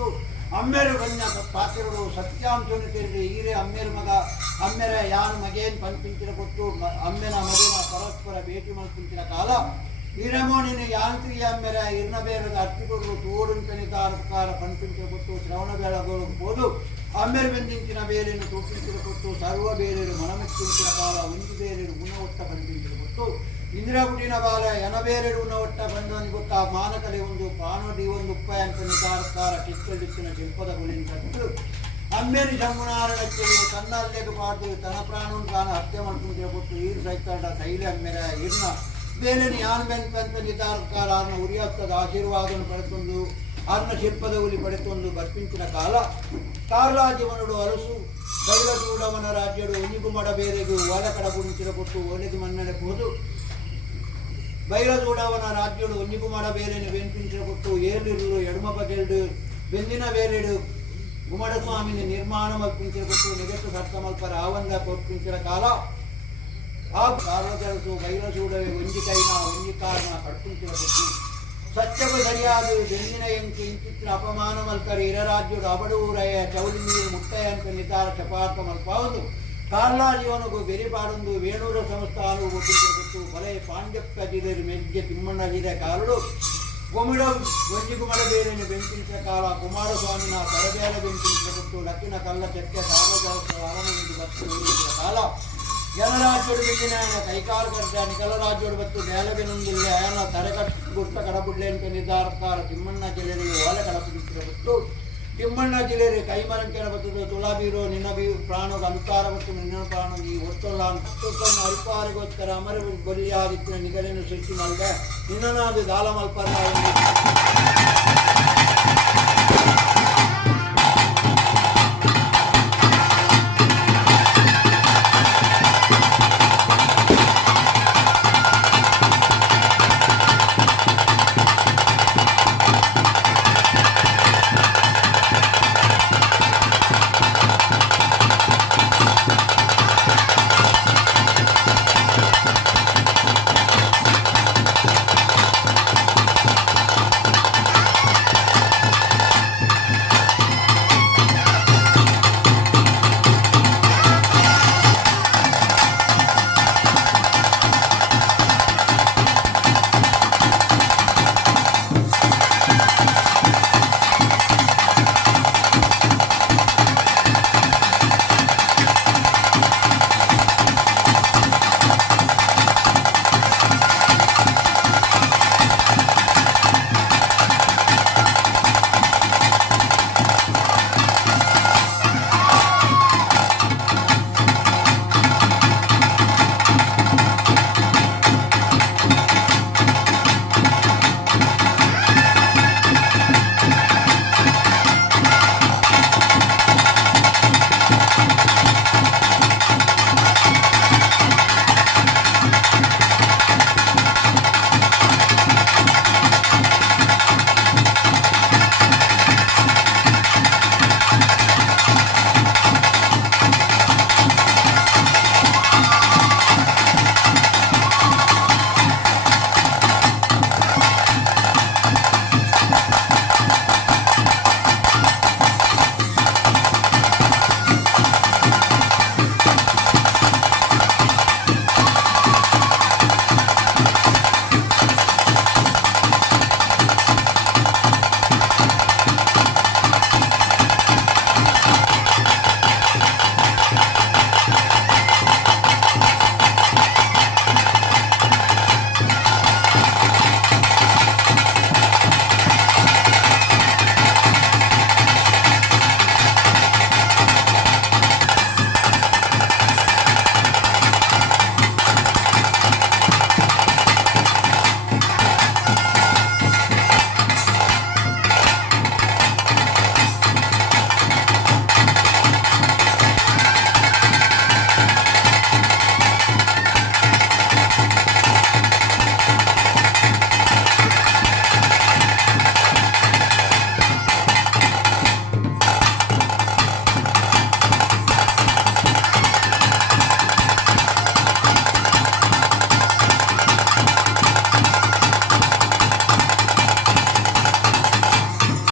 ಕೊಟ್ಟು ಅಮ್ಮೆರು ಗಣ್ಯ ಪಾತ್ರಗಳು ಸತ್ಯಾಂಶವನ್ನು ತಿಳಿದು ಈರೇ ಅಮ್ಮೆರು ಮಗ ಅಮ್ಮೆರ ಯಾನು ಮಗೇನು ಪಂಪಿಂಚಿನ ಕೊಟ್ಟು ಅಮ್ಮೆನ ಮಗನ ಪರಸ್ಪರ ಭೇಟಿ ಮಾಡ್ತಿಂಚಿನ ಕಾಲ ಈರಮೋಣಿನ ಯಾಂತ್ರಿಕ ಅಮ್ಮೆರ ಇರ್ನ ಬೇರದ ಅರ್ತಿಗಳು ತೋಡುಂಟನಿದಾರಕಾರ ಪಂಪಿಂಚಿನ ಕೊಟ್ಟು ಶ್ರವಣ ಬೇಳಗೋದು ಅಮ್ಮೆರು ಬೆಂದಿಂಚಿನ ಬೇರೆಯನ್ನು ತೂಪಿಂಚಿನ ಕೊಟ್ಟು ಸರ್ವ ಬೇರೆರು ಮನಮೆಚ್ಚಿಂಚಿನ ಕಾಲ ಒಂದು ಬೇರೆರು ಗುಣವಟ್ಟ ಪಂಪಿಂಚಿನ ಕೊಟ್ಟು ಇಂದಿರಾಪುಟಿನ ಬಾಲ ಎನಬೇರೆಡು ಉನ್ನವಟ್ಟ ಬಂದವನಿಗೆ ಗೊತ್ತಾ ಮಾನಕಲೆ ಒಂದು ಪಾನೋಡಿ ಒಂದು ಉಪ್ಪ ಅಂತ ನಿರ್ಧಾರಕಾರ ಕಿತ್ತಲಿಚ್ಚಿನ ಶಿಲ್ಪದ ಗುಳಿಂತದ್ದು ಅಮ್ಮೇನಿ ಶಂಭುನಾರಣಕ್ಕೆ ತನ್ನಲ್ಲೆಗೆ ಪಾಡ್ದು ತನ್ನ ಪ್ರಾಣವನ್ನು ತಾನು ಹತ್ಯೆ ಮಾಡ್ಕೊಂಡು ಕೊಟ್ಟು ಈರು ಸೈತಾಂಡ ತೈಲ ಅಮ್ಮೆರ ಇರ್ನ ಬೇಲೆನಿ ಯಾನ್ ಬೆಂತ ನಿರ್ಧಾರಕಾರ ಅನ್ನ ಉರಿಯತ್ತದ ಆಶೀರ್ವಾದವನ್ನು ಪಡೆದುಕೊಂಡು ಅನ್ನ ಶಿಲ್ಪದ ಹುಲಿ ಪಡೆದುಕೊಂಡು ಬರ್ಪಿಂಚಿನ ಕಾಲ ಕಾರ್ಲಾಜೀವನುಡು ಅರಸು ಬೈಲದೂಡವನ ರಾಜ್ಯಡು ಒನಿಗು ಮಡ ಬೇರೆಗೂ ಒಲ ಕಡಬುಂಚಿನ ಕೊಟ್ಟು ಒಲೆದು ಮನ್ನಡೆಬಹುದು ಬೈಲದೂಡವನ ರಾಜ್ಯಡು ಒನಿಗು ಮಡ ಬೇರೆಯನ್ನು ಬೆಂಪಿಂಚಿನ ಕೊಟ್ಟು ಏಳಿರು ಎಡಮ ಬಗೆಲ್ಡು ಬೆಂದಿನ ಬೇರೆಡು ಗುಮಡಸ್ವಾಮಿನ ನಿರ್ಮಾಣ ಮಲ್ಪಿಂಚಿನ ಕೊಟ್ಟು ನಿಗತ್ತು ಸತ್ತ ಮಲ್ಪರ ಆವಂದ ಕೊಟ್ಟಿಂಚಿನ ಕಾಲ ಆ ಕಾರ್ಲದರಸು ಬೈಲಸೂಡವೆ ಒಂಜಿ ಕೈನ ಒಂಜಿ ಕಾರಣ ಕಡ್ಪಿಂಚಿನ ಕೊಟ್ಟು ಸತ್ಯವು ಸರಿಯಾದ ಬೆಂದಿನ ಎಂಕಿ ಇಂಚಿನ ಅಪಮಾನ ಮಲ್ಕರಿ ಇರರಾಜ್ಯಡು ಅಬಡೂರಯ ಚೌಲಿ ನೀರು ಮುಕ್ತಾಯ ಅಂತ ನಿರ್ಧಾರ ಚಪಾರ್ಥ ಮಲ್ಪಾವುದು ಕಾರ್ಲಾ ಜೀವನಗೂ ಬೆರಿಪಾಡೊಂದು ವೇಣೂರ ಸಂಸ್ಥಾನವು ಗೊತ್ತು ಬಲೆ ಪಾಂಡ್ಯಪ್ಪ ಜಿಲ್ಲೆ ಮೆಜ್ಜೆ ತಿಮ್ಮಣ್ಣ ಜಿಲ್ಲೆ ಕಾಲುಡು ಗುಮಿಡ ಒಂಜಿ ಗುಮಡ ಬೇರೆಯನ್ನು ಬೆಂಕಿಂಚಿನ ಕಾಲ ಕುಮಾರಸ್ವಾಮಿನ ಕರಬೇಲ ಬೆಂಕಿಂಚಿನ ಕೊಟ್ಟು ಲಕ್ಕಿನ ಕಲ್ಲ ಚಕ್ಕೆ ಸಾರ್ವಜನಿಕ ಅರಮನೆಗೆ ಬತ್ತು ಕಾಲ ಜನರಾಜ್ಯೋಡು ಬಿದ್ದಿನ ಕೈಕಾಲು ಕರ್ಜ ನಿಕಲ ರಾಜ್ಯೋಡು ಬತ್ತು ಬೇಲಬೆನೊಂದಿಲ್ಲ ಆಯನ ತರೆಕಟ್ ಗುಟ್ಟ ಕಡಬುಡ್ಲೆ ಅಂತ ನಿರ್ಧಾರಕಾರ ತಿಮ್ಮಣ್ಣ ಜಿಲ್ಲೆಗೆ ಓಲೆ ಕಡಪುಡಿಸಿದ ಬತ್ತು ತಿಮ್ಮಣ್ಣ ಜಿಲ್ಲೆ ಕೈಮರಂಕೆನ ಬರ್ತದೆ ತುಳಾಬೀರು ನಿನ್ನ ಬೀರು ಪ್ರಾಣದ ಅಂಕಾರ ಮತ್ತು ನಿನ್ನ ಪ್ರಾಣ ಈ ಒತ್ತಲ್ಲ ಅಂತನ್ನು ಅಲ್ಪಾರಿಗೋಸ್ಕರ ಅಮರ ಬಲಿಯಾದಿತ್ತಿನ ನಿಗಲೆಯನ್ನು ಸೃಷ್ಟಿ ಮಾಡಿದೆ ನಿನ್ನನಾದು ದಾಲ ಮಲ್ಪಲ್ಲ